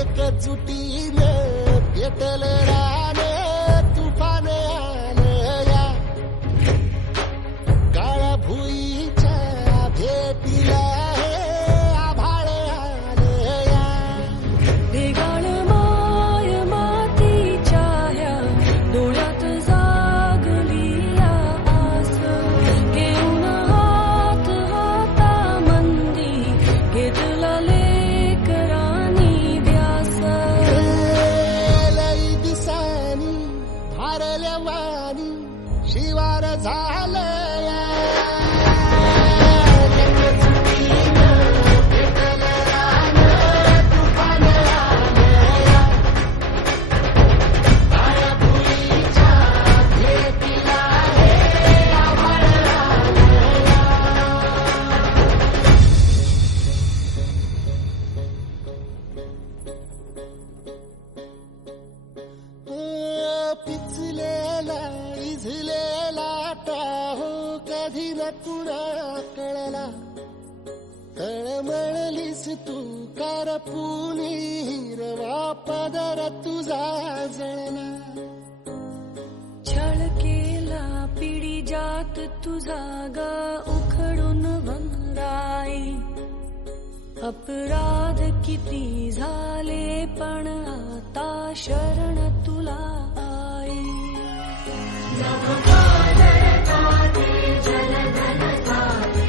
एकजुटीने पेटले राने तुफान आलं या काळ्या भुईच्या भेटीला हे आभाळ आलं या ढेगाळ माय मातीच्या ह्या डोळ्यात जागली या आस घेऊन हात हातामंदी घेतला लेकरांनी ध्यास लई दिसानी भारल्या वाणी शिवार झालं या एकजुटीनं पेटलं रानं तुफान आलं या काळ्या भुईच्या भेटीला हे आभाळ आलं या पिचलेला इझलेला टाहो कधी न तुला कळला तळमळलीस तू कारपुनी हिरवा पदर तुझा जळला छळ केला पिढी जात तुझा ग उखडून वनराई अपराध किती झाले पण आता शरण तुला आई जलधन झाले